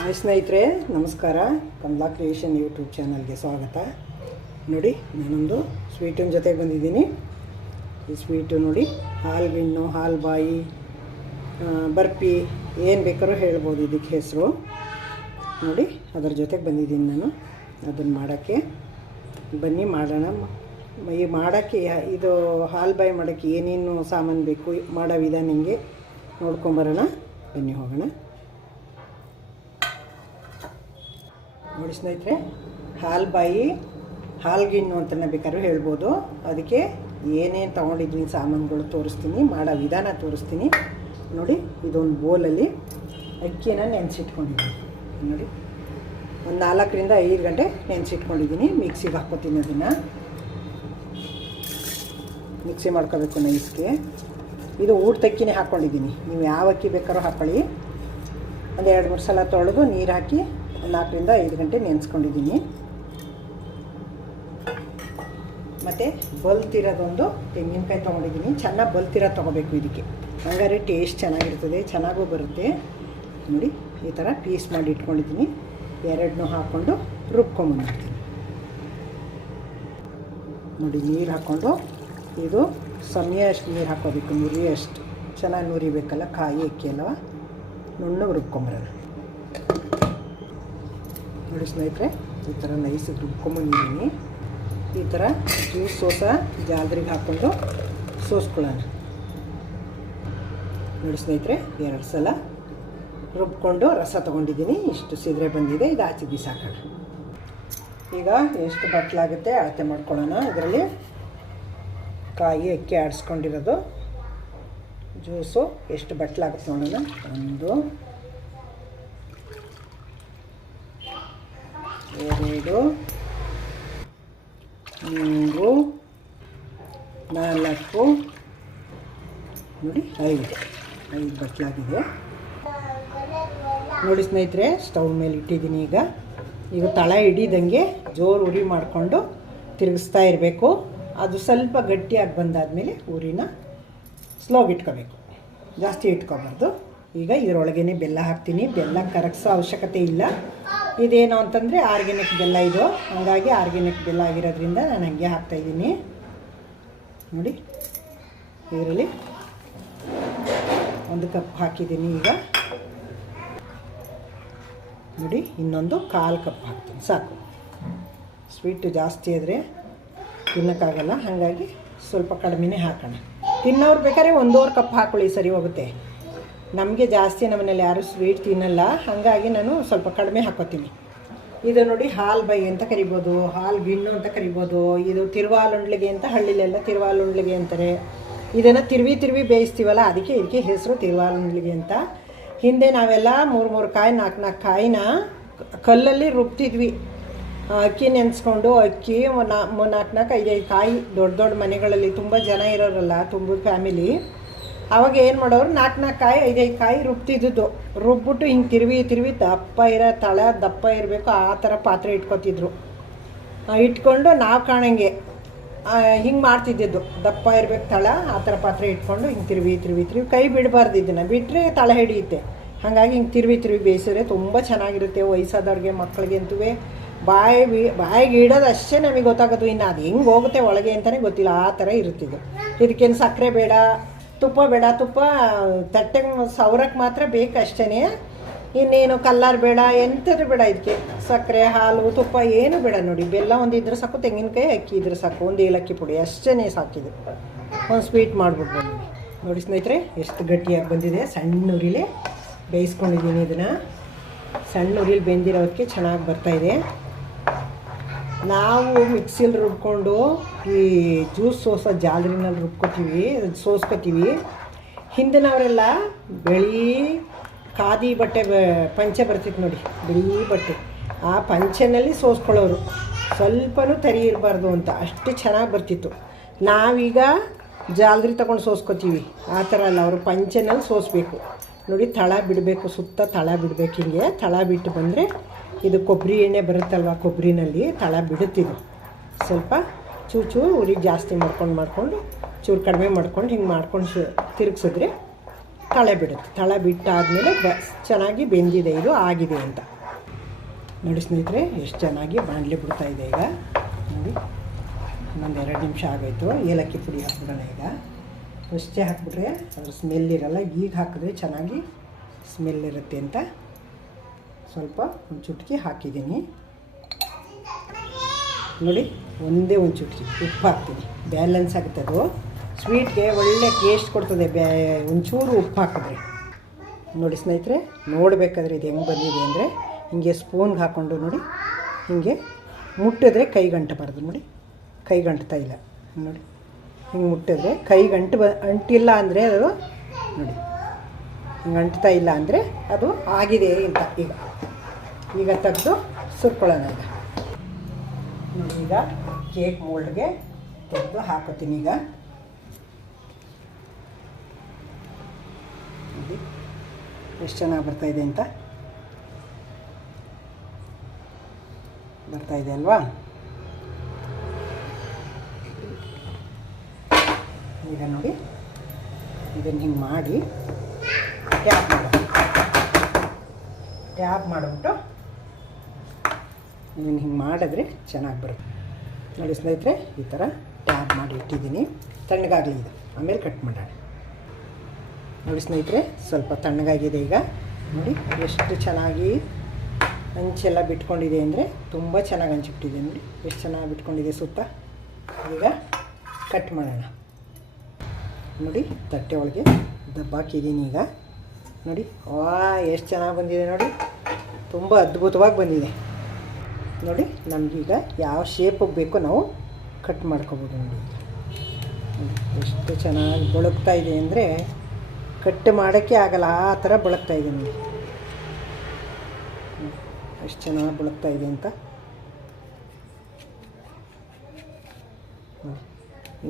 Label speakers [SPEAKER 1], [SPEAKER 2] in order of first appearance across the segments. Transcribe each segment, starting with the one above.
[SPEAKER 1] Hi ಸ್ನೇಹಿತರೆ, ನಮಸ್ಕಾರ. Kamala creation YouTube ಚಾನಲ್ಗೆ ಸ್ವಾಗತ. ನೋಡಿ, ನಾನೊಂದು ಸ್ವೀಟಿನ ಜೊತೆಗೆ ಬಂದಿದ್ದೀನಿ. ಈ ಸ್ವೀಟು ನೋಡಿ ಹಾಲ್ಗಿಣ್ಣು ಹಾಲು ಬಾಯಿ ಬರ್ಪಿ, ಏನು ಬೇಕಾದ್ರೂ ಹೇಳ್ಬೋದು ಇದಕ್ಕೆ ಹೆಸರು. ನೋಡಿ, ಅದರ ಜೊತೆಗೆ ಬಂದಿದ್ದೀನಿ ನಾನು. ಅದನ್ನು ಮಾಡೋಕ್ಕೆ, ಬನ್ನಿ ಮಾಡೋಣ. ಈ ಮಾಡೋಕ್ಕೆ, ಇದು ಹಾಲು ಬಾಯಿ ಮಾಡೋಕ್ಕೆ ಏನೇನು ಸಾಮಾನು ಬೇಕು, ಮಾಡೋ ವಿಧಾನ ನಿಮಗೆ ನೋಡ್ಕೊಂಬರೋಣ. ಬನ್ನಿ ಹೋಗೋಣ. ನೋಡಿ ಸ್ನೇಹಿತರೆ, ಹಾಲು ಬಾಯಿ ಹಾಲ್ಗಿಣ್ಣು ಅಂತ ಬೇಕಾದ್ರೂ ಹೇಳ್ಬೋದು. ಅದಕ್ಕೆ ಏನೇನು ತೊಗೊಂಡಿದ್ದೀನಿ ಸಾಮಾನುಗಳು ತೋರಿಸ್ತೀನಿ, ಮಾಡೋ ವಿಧಾನ ತೋರಿಸ್ತೀನಿ. ನೋಡಿ, ಇದೊಂದು ಬೋಲಲ್ಲಿ ಅಕ್ಕಿನ ನೆನೆಸಿಟ್ಕೊಂಡಿದ್ದೀನಿ. ನೋಡಿ, ಒಂದು ನಾಲ್ಕರಿಂದ ಐದು ಗಂಟೆ ನೆನೆಸಿಟ್ಕೊಂಡಿದ್ದೀನಿ. ಮಿಕ್ಸಿಗೆ ಹಾಕ್ಕೊತೀನಿ ಅದನ್ನು. ಮಿಕ್ಸಿ ಮಾಡ್ಕೋಬೇಕು ನೈಸ್ಗೆ. ಇದು ಊಟಕ್ಕಿನೇ ಹಾಕ್ಕೊಂಡಿದ್ದೀನಿ. ನೀವು ಯಾವ ಅಕ್ಕಿ ಬೇಕಾದ್ರೂ ಹಾಕ್ಕೊಳ್ಳಿ ಒಂದು ಎರಡು ಮೂರು ಸಲ ತೊಳೆದು ನೀರು ಹಾಕಿ ನಾಲ್ಕರಿಂದ ಐದು ಗಂಟೆ ನೆನೆಸ್ಕೊಂಡಿದ್ದೀನಿ. ಮತ್ತು ಬಲ್ತಿರೋದೊಂದು ತೆಂಗಿನಕಾಯಿ ತೊಗೊಂಡಿದ್ದೀನಿ. ಚೆನ್ನಾಗಿ ಬಲ್ತಿರೋ ತೊಗೋಬೇಕು ಇದಕ್ಕೆ. ಹಂಗಾರೆ ಟೇಸ್ಟ್ ಚೆನ್ನಾಗಿರ್ತದೆ, ಚೆನ್ನಾಗೂ ಬರುತ್ತೆ. ನೋಡಿ, ಈ ಥರ ಪೀಸ್ ಮಾಡಿ ಇಟ್ಕೊಂಡಿದ್ದೀನಿ. ಎರಡನ್ನೂ ಹಾಕ್ಕೊಂಡು ರುಬ್ಕೊಂಬಂದಿರ್ತೀನಿ ನೋಡಿ, ನೀರು ಹಾಕ್ಕೊಂಡು ಇದು ಸಮಯ ಅಷ್ಟು ನೀರು ಹಾಕೋಬೇಕು ನುರಿಯಷ್ಟು. ಚೆನ್ನಾಗಿ ನುರಿಬೇಕಲ್ಲ, ಕಾಯಿ ಅಕ್ಕಿ ಅಲ್ವ? ನುಣ್ಣಗೆ ರುಬ್ಕೊಂಬರೋಣ ನೋಡಿ ಸ್ನೇಹಿತರೆ, ಈ ಥರ ನೈಸಿಗೆ ರುಬ್ಕೊಂಬಂದಿದ್ದೀನಿ ಈ ಥರ ಜ್ಯೂಸ್ ಸೋಸ ಜಾಲ್ರಿಗೆ ಹಾಕ್ಕೊಂಡು ಸೋಸ್ಕೊಳ್ಳೋಣ. ನೋಡಿ ಸ್ನೇಹಿತರೆ, ಎರಡು ಸಲ ರುಬ್ಕೊಂಡು ರಸ ತೊಗೊಂಡಿದ್ದೀನಿ. ಇಷ್ಟು ಸಿದ್ರೆ ಬಂದಿದೆ, ಇದು ಆಚೆ ಬಿಸಾಕೋಣ ಈಗ ಎಷ್ಟು ಬಟ್ಲಾಗುತ್ತೆ ಅಳತೆ ಮಾಡ್ಕೊಳ್ಳೋಣ. ಇದರಲ್ಲಿ ಕಾಯಿ ಅಕ್ಕಿ ಆಡಿಸ್ಕೊಂಡಿರೋದು. ಜ್ಯೂಸು ಎಷ್ಟು ಬಟ್ಲಾಗುತ್ತೆ ನೋಡೋಣ. ಒಂದು ಎರಡು ಮೂರು, ನಾಲ್ಕು, ನೋಡಿ, ಐದು. ಐದು ಬಟ್ಲಾಗಿದೆ. ನೋಡಿ ಸ್ನೇಹಿತರೆ, ಸ್ಟವ್ ಮೇಲೆ ಇಟ್ಟಿದ್ದೀನಿ ಈಗ. ಈಗ ತಳ ಹಿಡಿದಂಗೆ ಜೋರು ಉರಿ ಮಾಡಿಕೊಂಡು ತಿರುಗಿಸ್ತಾ ಇರಬೇಕು. ಅದು ಸ್ವಲ್ಪ ಗಟ್ಟಿಯಾಗಿ ಬಂದಾದಮೇಲೆ ಉರಿನ ಸ್ಲೋಗೆ ಇಟ್ಕೋಬೇಕು. ಜಾಸ್ತಿ ಇಟ್ಕೋಬಾರ್ದು. ಈಗ ಇದರೊಳಗೇ ಬೆಲ್ಲ ಹಾಕ್ತೀನಿ. ಬೆಲ್ಲ ಕರಗಿಸೋ ಅವಶ್ಯಕತೆ ಇಲ್ಲ. ಇದೇನು ಅಂತಂದರೆ ಆರ್ಗ್ಯಾನಿಕ್ ಬೆಲ್ಲ ಇದು. ಹಾಗಾಗಿ ಆರ್ಗ್ಯಾನಿಕ್ ಬೆಲ್ಲ ಆಗಿರೋದ್ರಿಂದ ನಾನು ಹಂಗೆ ಹಾಕ್ತಾಯಿದ್ದೀನಿ ನೋಡಿ, ಇದರಲ್ಲಿ ಒಂದು ಕಪ್ ಹಾಕಿದ್ದೀನಿ ಈಗ. ನೋಡಿ, ಇನ್ನೊಂದು ಕಾಲು ಕಪ್ ಹಾಕ್ತೀನಿ, ಸಾಕು. ಸ್ವೀಟು ಜಾಸ್ತಿ ಆದರೆ ತಿನ್ನೋಕ್ಕಾಗಲ್ಲ, ಹಾಗಾಗಿ ಸ್ವಲ್ಪ ಕಡಿಮೆನೇ ಹಾಕೋಣ. ತಿನ್ನೋರು ಬೇಕಾದ್ರೆ ಒಂದೂವರೆ ಕಪ್ ಹಾಕೊಳ್ಳಿ ಸರಿ ಹೋಗುತ್ತೆ. ನಮಗೆ ಜಾಸ್ತಿ ನಮ್ಮನೇಲಿ ಯಾರು ಸ್ವೀಟ್ ತಿನ್ನಲ್ಲ. ಹಾಗಾಗಿ ನಾನು ಸ್ವಲ್ಪ ಕಡಿಮೆ ಹಾಕೋತೀನಿ. ಇದು ನೋಡಿ ಹಾಲು ಬೈ ಅಂತ ಕರಿಬೋದು, ಹಾಲು ಗಿಣ್ಣು ಅಂತ ಕರಿಬೋದು, ಇದು ತಿರುವಾಲುಂಡ್ಲಿಗೆ ಅಂತ ಹಳ್ಳಿಲೆಲ್ಲ ತಿರುವಾಲುಂಡ್ಲಿಗೆ ಅಂತಾರೆ. ಇದನ್ನು ತಿರುವಿ ತಿರುವಿ ಬೇಯಿಸ್ತೀವಲ್ಲ, ಅದಕ್ಕೆ ಇದಕ್ಕೆ ಹೆಸರು ತಿರುವಾಲುಂಡ್ಲಿಗೆ ಅಂತ. ಹಿಂದೆ ನಾವೆಲ್ಲ ಮೂರು ಮೂರು ಕಾಯಿ ನಾಲ್ಕು ನಾಲ್ಕು ಕಾಯಿನ ಕಲ್ಲಲ್ಲಿ ರುಬ್ತಿದ್ವಿ. ಅಕ್ಕಿ ನೆನೆಸ್ಕೊಂಡು ಅಕ್ಕಿ ನಾ ನಾಲ್ಕು ನಾಲ್ಕು ಐದೈದು ಕಾಯಿ ದೊಡ್ಡ ದೊಡ್ಡ ಮನೆಗಳಲ್ಲಿ ತುಂಬ ಜನ ಇರೋರಲ್ಲ, ತುಂಬ ಫ್ಯಾಮಿಲಿ ಅವಾಗ ಏನು ಮಾಡೋರು ನಾಲ್ಕು ನಾಲ್ಕು ಕಾಯಿ ಐದೈದು ಕಾಯಿ ರುಬ್ತಿದ್ದು ರುಬ್ಬಿಟ್ಟು ಹಿಂಗೆ ತಿರುವಿ ತಿರುವಿ ದಪ್ಪ ಇರೋ, ತಳ ದಪ್ಪ ಇರಬೇಕು, ಆ ಥರ ಪಾತ್ರೆ ಇಟ್ಕೊತಿದ್ರು. ಇಟ್ಕೊಂಡು ನಾವು ಕಾಣಂಗೆ ಹಿಂಗೆ ಮಾಡ್ತಿದ್ದಿದ್ದು. ದಪ್ಪ ಇರಬೇಕು ತಳ, ಆ ಥರ ಪಾತ್ರೆ ಇಟ್ಕೊಂಡು ಹಿಂಗೆ ತಿರುವಿ ತಿರುವಿ ತಿರುವಿ, ಕೈ ಬಿಡಬಾರ್ದು ಇದನ್ನು. ಬಿಟ್ಟರೆ ತಳ ಹಿಡಿಯುತ್ತೆ. ಹಾಗಾಗಿ ಹಿಂಗೆ ತಿರುವಿ ತಿರುವಿ ಬೇಯಿಸಿದ್ರೆ ತುಂಬ ಚೆನ್ನಾಗಿರುತ್ತೆ ವಯಸ್ಸಾದವ್ರಿಗೆ ಮಕ್ಕಳಿಗೆ ಅಂತೂ ಬಾಯಿ ಬಿ, ಬಾಯಿಗೆ ಇಡೋದು ಅಷ್ಟೇ ನಮಗೆ ಗೊತ್ತಾಗೋದು. ಇನ್ನು ಅದು ಹೆಂಗೆ ಹೋಗುತ್ತೆ ಒಳಗೆ ಅಂತಲೇ ಗೊತ್ತಿಲ್ಲ. ಆ ಥರ ಇರುತ್ತಿದ್ದು ಇದಕ್ಕೇನು ಸಕ್ಕರೆ ಬೇಡ. ತುಪ್ಪ ಬೇಡ, ತುಪ್ಪ ತಟ್ಟೆಗೆ ಸೌರಕ್ಕೆ ಮಾತ್ರ ಬೇಕು ಅಷ್ಟೇ ಇನ್ನೇನು ಕಲ್ಲರ್ ಬೇಡ, ಎಂಥದ್ದು ಬೇಡ ಇದಕ್ಕೆ ಸಕ್ಕರೆ, ಹಾಲು, ತುಪ್ಪ ಏನು ಬೇಡ ನೋಡಿ. ಬೆಲ್ಲ ಒಂದಿದ್ರೆ ಸಾಕು, ತೆಂಗಿನಕಾಯಿ ಅಕ್ಕಿ ಇದ್ರೆ ಸಾಕು. ಒಂದು ಏಲಕ್ಕಿ ಪುಡಿ ಅಷ್ಟೇ ಸಾಕಿದೆ ಒಂದು ಸ್ವೀಟ್ ಮಾಡಿಬಿಡ್ಬೋದು. ನೋಡಿ ಸ್ನೇಹಿತರೆ, ಎಷ್ಟು ಗಟ್ಟಿಯಾಗಿ ಬಂದಿದೆ. ಸಣ್ಣ ಉರಿಲಿ ಬೇಯಿಸ್ಕೊಂಡಿದ್ದೀನಿ ಇದನ್ನು. ಸಣ್ಣ ಉರಿಲಿ ಬೆಂದಿರೋದಕ್ಕೆ ಚೆನ್ನಾಗಿ ಬರ್ತಾಯಿದೆ ನಾವು ಮಿಕ್ಸಿಲಿ ರುಬ್ಕೊಂಡು ಈ ಜ್ಯೂಸ್ ಸೋಸ ಜಾಲರಿನಲ್ಲಿ ರುಬ್ಕೋತೀವಿ, ಸೋಸ್ಕೋತೀವಿ. ಹಿಂದಿನವರೆಲ್ಲ ಬೆಳಿ ಖಾದಿ ಬಟ್ಟೆ ಪಂಚೆ ಬರ್ತಿತ್ತು ನೋಡಿ, ಬಿಳಿ ಬಟ್ಟೆ. ಆ ಪಂಚೆನಲ್ಲಿ ಸೋಸ್ಕೊಳ್ಳೋರು. ಸ್ವಲ್ಪನೂ ತರಿ ಇರಬಾರ್ದು ಅಂತ, ಅಷ್ಟು ಚೆನ್ನಾಗಿ ಬರ್ತಿತ್ತು. ನಾವೀಗ ಜಾಲರಿ ತಗೊಂಡು ಸೋಸ್ಕೋತೀವಿ, ಆ ಥರ ಅಲ್ಲ, ಅವರು ಪಂಚೆನಲ್ಲಿ ಸೋಸ್ಬೇಕು. ನೋಡಿ, ತಳ ಬಿಡಬೇಕು, ಸುತ್ತ ತಳ ಬಿಡಬೇಕು ಹಿಂಗೆ, ತಳ ಬಿಟ್ಟು ಬಂದರೆ ಇದು ಕೊಬ್ಬರಿ ಎಣ್ಣೆ ಬರುತ್ತಲ್ವ ಕೊಬ್ಬರಿನಲ್ಲಿ? ತಳ ಬಿಡುತ್ತಿದ್ದು ಸ್ವಲ್ಪ ಚೂರು ಚೂರು ಉರಿ ಜಾಸ್ತಿ ಮಾಡ್ಕೊಂಡು ಮಾಡ್ಕೊಂಡು, ಚೂರು ಕಡಿಮೆ ಮಾಡ್ಕೊಂಡು ಹಿಂಗೆ ಮಾಡ್ಕೊಂಡು ಶು, ತಿರುಗಿಸಿದ್ರೆ ತಳೆ ಬಿಡುತ್ತೆ. ತಳೆ ಬಿಟ್ಟಾದಮೇಲೆ ಬ, ಚೆನ್ನಾಗಿ ಬೆಂದಿದೆ ಇದು, ಆಗಿದೆ ಅಂತ. ನೋಡಿ ಸ್ನೇಹಿತರೆ, ಎಷ್ಟು ಚೆನ್ನಾಗಿ ಬಾಣಲೆ ಬಿಡ್ತಾ ಇದೆ ಈಗ. ನೋಡಿ ಒಂದು ಎರಡು ನಿಮಿಷ ಆಗೋಯ್ತು. ಏಲಕ್ಕಿ ಪುಡಿ ಹಾಕ್ಬಿಡೋಣ ಈಗ. ಫಸ್ಟೇ ಹಾಕ್ಬಿಟ್ರೆ ಅದ್ರ ಸ್ಮೆಲ್ ಇರಲ್ಲ. ಈಗ ಹಾಕಿದ್ರೆ ಚೆನ್ನಾಗಿ ಸ್ಮೆಲ್ ಇರುತ್ತೆ ಅಂತ ಸ್ವಲ್ಪ ಒಂದು ಚುಟ್ಕಿ ಹಾಕಿದ್ದೀನಿ. ನೋಡಿ, ಒಂದೇ ಒಂದು ಚುಟ್ಕಿ, ಉಪ್ಪು ಹಾಕ್ತೀನಿ. ಬ್ಯಾಲೆನ್ಸ್ ಆಗುತ್ತೆ ಅದು. ಸ್ವೀಟ್ಗೆ ಒಳ್ಳೆ ಟೇಸ್ಟ್ ಕೊಡ್ತದೆ ಬ್ಯಾ ಒಂಚೂರು ಉಪ್ಪು ಹಾಕಿದ್ರೆ. ನೋಡಿ ಸ್ನೇಹಿತರೆ, ನೋಡಬೇಕಾದ್ರೆ ಇದು ಹೆಂಗೆ ಬಂದಿದೆ ಅಂದರೆ, ಹಿಂಗೆ ಸ್ಪೂನ್ಗೆ ಹಾಕ್ಕೊಂಡು ನೋಡಿ, ಹಿಂಗೆ ಮುಟ್ಟಿದ್ರೆ ಕೈ ಗಂಟಬಾರ್ದು ನೋಡಿ. ಕೈ ಗಂಟ್ತಾ ಇಲ್ಲ. ನೋಡಿ, ಹಿಂಗೆ ಮುಟ್ಟಿದ್ರೆ ಕೈ ಗಂಟು ಬ, ಅಂಟಿಲ್ಲ ಅಂದರೆ ಅದು, ನೋಡಿ, ಹಿಂಗೆ ಅಂಟ್ತಾ ಇಲ್ಲ ಅಂದರೆ ಅದು ಆಗಿದೆ ಅಂತ ಈಗ. ಈಗ ತೆಗೆದು ಸುರ್ಕೊಳ್ಳೋಣ ಈಗ. ನೋಡಿ ಈಗ ಕೇಕ್ ಮೋಲ್ಡ್ಗೆ ತೆಗೆದು ಹಾಕೋತೀನಿ ಈಗ. ಎಷ್ಟು ಚೆನ್ನಾಗಿ ಬರ್ತಾಯಿದೆ ಅಂತ. ಬರ್ತಾ ಇದೆ ಅಲ್ವಾ? ಈಗ ನೋಡಿ ಇದನ್ನು ಹಿಂಗೆ ಮಾಡಿ ಟ್ಯಾಪ್ ಮಾಡಿ ಟ್ಯಾಪ್ ಮಾಡಿಬಿಟ್ಟು ಇದನ್ನು ಹಿಂಗೆ ಮಾಡಿದ್ರೆ ಚೆನ್ನಾಗಿ ಬರುತ್ತೆ. ನೋಡಿ ಸ್ನೇಹಿತರೆ, ಈ ಥರ ಟ್ಯಾಬ್ ಮಾಡಿ ಇಟ್ಟಿದ್ದೀನಿ. ತಣ್ಣಗಾಗಲಿ ಇದು ಆಮೇಲೆ ಕಟ್ ಮಾಡೋಣ. ನೋಡಿ ಸ್ನೇಹಿತರೆ, ಸ್ವಲ್ಪ ತಣ್ಣಗಾಗಿದೆ ಈಗ. ನೋಡಿ, ಎಷ್ಟು ಚೆನ್ನಾಗಿ ಹಂಚೆಲ್ಲ ಬಿಟ್ಕೊಂಡಿದೆ ಅಂದರೆ ತುಂಬ ಚೆನ್ನಾಗಿ ಹಂಚಿಬಿಟ್ಟಿದೆ ನೋಡಿ, ಎಷ್ಟು ಚೆನ್ನಾಗಿ ಬಿಟ್ಕೊಂಡಿದೆ ಸುತ್ತ. ಈಗ ಕಟ್ ಮಾಡೋಣ. ನೋಡಿ, ತಟ್ಟೆ ಒಳಗೆ ದಬ್ಬಾಕಿದ್ದೀನಿ ಈಗ. ನೋಡಿ, ವಾ, ಎಷ್ಟು ಚೆನ್ನಾಗಿ ಬಂದಿದೆ ನೋಡಿ. ತುಂಬ ಅದ್ಭುತವಾಗಿ ಬಂದಿದೆ. ನೋಡಿ ನಮಗೀಗ ಯಾವ ಶೇಪಿಗೆ ಬೇಕೋ ನಾವು ಕಟ್ ಮಾಡ್ಕೋಬೋದು ನೋಡಿ ಎಷ್ಟು ಚೆನ್ನಾಗಿ ಬಳುಕ್ತಾ ಇದೆ ಅಂದರೆ ಕಟ್ ಮಾಡೋಕ್ಕೆ ಆಗಲ್ಲ, ಆ ಥರ ಬಳಕ್ತಾ ಇದೆ ನೋಡಿ. ಎಷ್ಟು ಚೆನ್ನಾಗಿ ಬಳಕ್ತಾ ಇದೆ ಅಂತ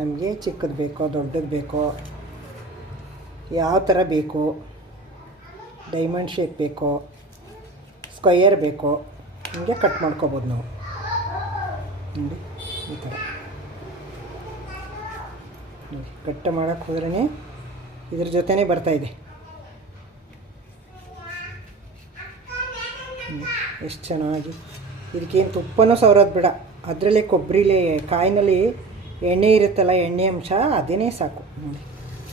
[SPEAKER 1] ನಮಗೆ ಚಿಕ್ಕದು ಬೇಕೋ, ದೊಡ್ಡದು ಬೇಕೋ, ಯಾವ ಥರ ಬೇಕು ಡೈಮಂಡ್ ಶೇಪ್ ಬೇಕೋ ಸ್ಕ್ವಯರ್ ಬೇಕೋ ಹಿಂಗೆ ಕಟ್ ಮಾಡ್ಕೋಬೋದು ನಾವು. ನೋಡಿ, ಈ ಥರ. ನೋಡಿ ಕಟ್ ಮಾಡೋಕ್ಕೆ ಹೋದ್ರೇ ಇದ್ರ ಜೊತೆನೇ ಬರ್ತಾಯಿದೆ ಎಷ್ಟು ಚೆನ್ನಾಗಿ. ಇದಕ್ಕೇನು ತುಪ್ಪನೂ ಸವರೋದು ಬೇಡ. ಅದರಲ್ಲಿ ಕೊಬ್ಬರಿಲಿ ಕಾಯಿನಲ್ಲಿ ಎಣ್ಣೆ ಇರುತ್ತಲ್ಲ, ಎಣ್ಣೆ ಅಂಶ, ಅದೇನೇ ಸಾಕು. ನೋಡಿ,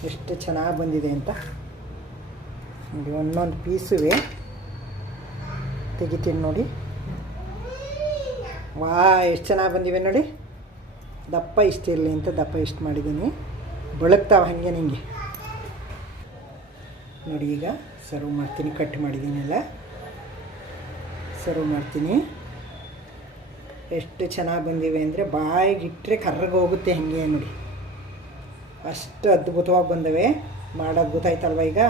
[SPEAKER 1] ಎಷ್ಟು ಚೆನ್ನಾಗಿ ಬಂದಿದೆ ಅಂತ. ನೋಡಿ, ಒಂದೊಂದು ಪೀಸುವೆ ತೆಗಿತೀನಿ ನೋಡಿ. ವಾ, ಎಷ್ಟು ಚೆನ್ನಾಗಿ ಬಂದಿವೆ ನೋಡಿ. ದಪ್ಪ ಇಷ್ಟು ಇರಲಿ ಅಂತ ದಪ್ಪ ಇಷ್ಟು ಮಾಡಿದ್ದೀನಿ. ಬೆಳಗ್ತಾವ ಹಾಗೆ ನಿಂಗೆ. ನೋಡಿ ಈಗ ಸರ್ವ್ ಮಾಡ್ತೀನಿ ಕಟ್ ಮಾಡಿದ್ದೀನಲ್ಲ ಸರ್ವ್ ಮಾಡ್ತೀನಿ. ಎಷ್ಟು ಚೆನ್ನಾಗಿ ಬಂದಿವೆ ಅಂದರೆ ಬಾಯಿಗೆ ಇಟ್ಟರೆ ಕರ್ರಗೆ ಹೋಗುತ್ತೆ ಹಾಗೆ ನೋಡಿ. ಅಷ್ಟು ಅದ್ಭುತವಾಗಿ ಬಂದವೆ. ಮಾಡೋದು ಆಯ್ತಲ್ವ ಈಗ?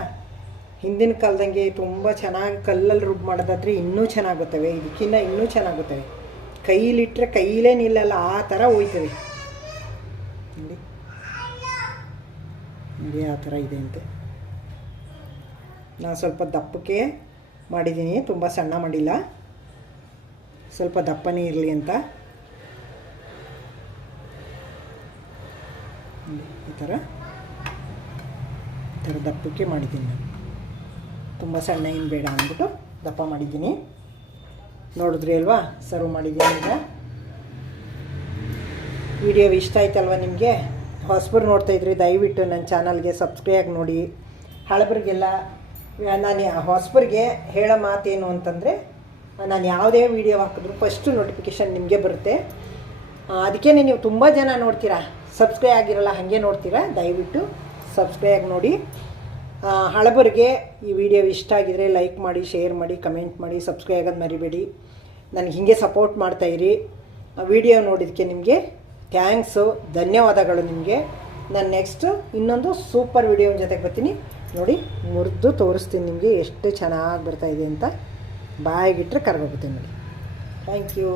[SPEAKER 1] ಹಿಂದಿನ ಕಾಲದಂಗೆ ತುಂಬ ಚೆನ್ನಾಗಿ ಕಲ್ಲಲ್ಲಿ ರುಬ್ಬು ಮಾಡೋದಾದ್ರೆ ಇನ್ನೂ ಚೆನ್ನಾಗುತ್ತವೆ ಇದಕ್ಕಿಂತ ಇನ್ನೂ ಚೆನ್ನಾಗುತ್ತವೆ ಕೈಲಿಟ್ಟರೆ ಕೈಲೇ ನಿಲ್ಲಲ್ಲ, ಆ ಥರ ಹೋಯ್ತವೆ ನೋಡಿ. ನೋಡಿ ಆ ಥರ ಇದೆ ಅಂತೆ. ನಾನು ಸ್ವಲ್ಪ ದಪ್ಪಕ್ಕೆ ಮಾಡಿದ್ದೀನಿ, ತುಂಬ ಸಣ್ಣ ಮಾಡಿಲ್ಲ. ಸ್ವಲ್ಪ ದಪ್ಪನೇ ಇರಲಿ ಅಂತ. ಈ ಥರ. ಈ ಥರ ದಪ್ಪಕ್ಕೆ ಮಾಡಿದ್ದೀನಿ ನಾನು. ತುಂಬ ಸಣ್ಣ ಏನು ಬೇಡ ಅಂದ್ಬಿಟ್ಟು ದಪ್ಪ ಮಾಡಿದ್ದೀನಿ. ನೋಡಿದ್ರಿ ಅಲ್ವಾ? ಸರ್ವ್ ಮಾಡಿದ್ದೀನಿ ಈಗ. ವಿಡಿಯೋ ಇಷ್ಟ ಆಯ್ತಲ್ವ ನಿಮಗೆ? ಹೊಸಬರು ನೋಡ್ತಾ ಇದ್ರಿ ದಯವಿಟ್ಟು ನನ್ನ ಚಾನಲ್ಗೆ ಸಬ್ಸ್ಕ್ರೈಬ್ ನೋಡಿ. ಹಳಬರಿಗೆಲ್ಲ ನಾನು ಹೊಸಬರಿಗೆ ಹೇಳೋ ಮಾತೇನು ಅಂತಂದರೆ ನಾನು ಯಾವುದೇ ವೀಡಿಯೋ ಹಾಕಿದ್ರು ಫಸ್ಟು ನೋಟಿಫಿಕೇಷನ್ ನಿಮಗೆ ಬರುತ್ತೆ. ಅದಕ್ಕೇ ನೀವು ತುಂಬ ಜನ ನೋಡ್ತೀರಾ? ಸಬ್ಸ್ಕ್ರೈಬ್ ಆಗಿರಲ್ಲ ಹಾಗೆ ನೋಡ್ತೀರಾ? ದಯವಿಟ್ಟು ಸಬ್ಸ್ಕ್ರೈಬ್ ನೋಡಿ. ಆ, ಹಳಬರಿಗೆ ಈ ವಿಡಿಯೋ ಇಷ್ಟ ಆಗಿದರೆ ಲೈಕ್ ಮಾಡಿ ಶೇರ್ ಮಾಡಿ ಕಮೆಂಟ್ ಮಾಡಿ ಸಬ್ಸ್ಕ್ರೈಬ್ ಆಗೋದು ಮರಿಬೇಡಿ. ನನಗೆ ಹೀಗೆ ಸಪೋರ್ಟ್ ಮಾಡ್ತಾಯಿರಿ ವಿಡಿಯೋ ನೋಡಿದ್ದಕ್ಕೆ ನಿಮಗೆ ಥ್ಯಾಂಕ್ಸು ಧನ್ಯವಾದಗಳು ನಿಮಗೆ. ನಾನು ನೆಕ್ಸ್ಟು ಇನ್ನೊಂದು ಸೂಪರ್ ವಿಡಿಯೋ ಜೊತೆಗೆ ಬರ್ತೀನಿ. ನೋಡಿ, ಮುರಿದು ತೋರಿಸ್ತೀನಿ ನಿಮಗೆ ಎಷ್ಟು ಚೆನ್ನಾಗಿ ಬರ್ತಾಯಿದೆ ಅಂತ. ಬಾಯಿಗಿಟ್ರೆ ಕರ್ಗೋಗುತ್ತೆ ನೋಡಿ. Thank you